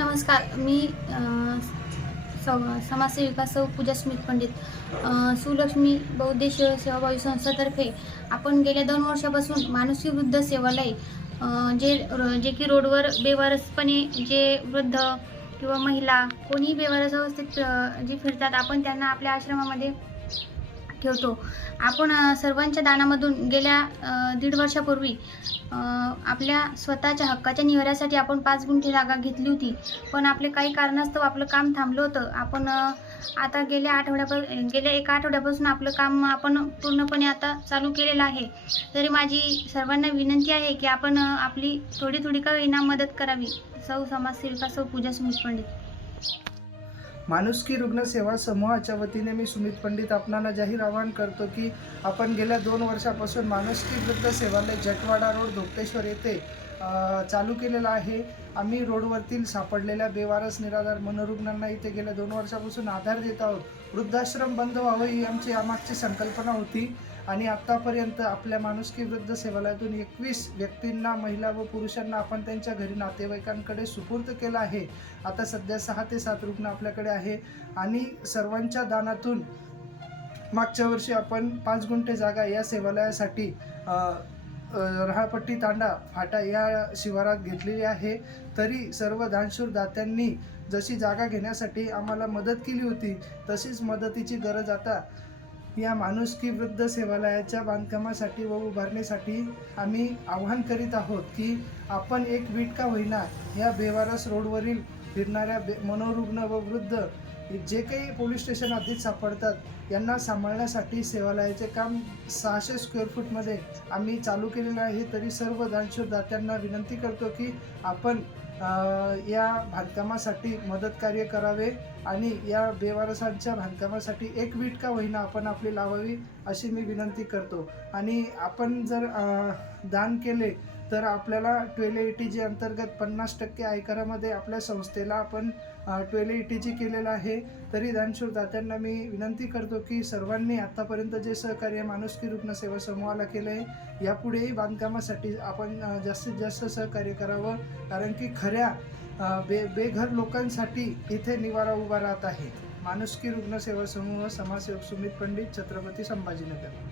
नमस्कार मी समाजसेविका सौ पूजा स्मित पंडित. सुलक्ष्मी बहुद्देशीय सेवाभावी संस्थातर्फे आपण गेल्या दोन वर्षापासून मानसी वृद्ध सेवालय जे जे की रोडवर बेवारसपणे जे वृद्ध किंवा महिला कोणीही बेवारस अवस्थेत जे फिरतात आपण त्यांना आपल्या आश्रमामध्ये ठेवतो. आपण सर्वांच्या दानामधून गेल्या दीड वर्षापूर्वी आपल्या स्वतःच्या हक्काच्या निवाऱ्यासाठी आपण पाच गुंठे जागा घेतली होती. पण आपले काही कारणास्तव आपलं काम थांबलं होतं. आपण आता गेल्या आठवड्यापासून गेल्या एका आठवड्यापासून आपलं काम आपण पूर्णपणे आता चालू केलेलं आहे. तरी माझी सर्वांना विनंती आहे की आपण आपली थोडी थोडी का विना मदत करावी? सौ समाजसेविका सौ पूजा सुमित पंडित. माणुसकी रुग्ण सेवा समूहाच्या वतीने मी सुमित पंडित आपणाला जाहीर आवाहन करतो की आपण गेल्या दोन वर्षापासून माणुसकी वृद्ध सेवालय जटवाडा रोड धोक्तेश्वर येथे चालू केलेला आहे. आम्ही रोडवरतील सापडलेल्या बेवारस निराधार मनोरुग्णांना इथे गेल्या दोन वर्षापासून आधार देत आहोत. वृद्धाश्रम बंद व्हावं ही आमची यामागची संकल्पना होती. आणि आत्तापर्यंत आपल्या माणुसकी वृद्ध सेवालयातून एकवीस व्यक्तींना महिला व पुरुषांना आपण त्यांच्या घरी नातेवाईकांकडे सुपूर्द केलं आहे. आता सध्या सहा ते सात रुग्ण आपल्याकडे आहे आणि सर्वांच्या दानातून मागच्या वर्षी आपण पाच गुंठे जागा या सेवालयासाठी रहाळपट्टी तांडा फाटा या शिवारात घेतलेली आहे. तरी सर्व दानशूर दात्यांनी जशी जागा घेण्यासाठी आम्हाला मदत केली होती तशीच मदतीची गरज आता या माणुसकी वृद्ध सेवालयाच्या बांधकामासाठी व उभारणीसाठी आम्ही आवाहन करीत आहोत की आपण एक वीट का होईना या बेवारस रोडवरील फिरणाऱ्या बे मनोरुग्ण व वृद्ध जे काही पोलीस स्टेशन आधीच सापडतात यांना सांभाळण्यासाठी सेवालयाचे काम सहाशे स्क्वेअर फूटमध्ये आम्ही चालू केलेलं आहे. तरी सर्व दानशूर दात्यांना विनंती करतो की आपण या बांधकामासाठी मदत कार्य करावे आणि या बेवारसांच्या बांधकामासाठी एक वीट का होईना आपण आपली लावावी अशी मी विनंती करतो. आणि आपण जर दान केले तर आपल्याला ट्वेल एटी जी अंतर्गत पन्नास टक्के आयकरामध्ये आपल्या संस्थेला आपण ट्वेल एटी जी केलेलं आहे तरी दानशूर दात्यांना मी विनंती करतो की सर्वांनी आत्तापर्यंत जे सहकार्य माणुसकी रुग्ण सेवा समूहाला केलं आहे यापुढेही बांधकामासाठी आपण जास्तीत जास्त सहकार्य करावं कारण की खऱ्या बे बेघर लोकांसाठी इथे निवारा उभा राहत आहे माणुसकी रुग्ण सेवा समूह समाजसेवक सुमित पंडित छत्रपती संभाजीनगर.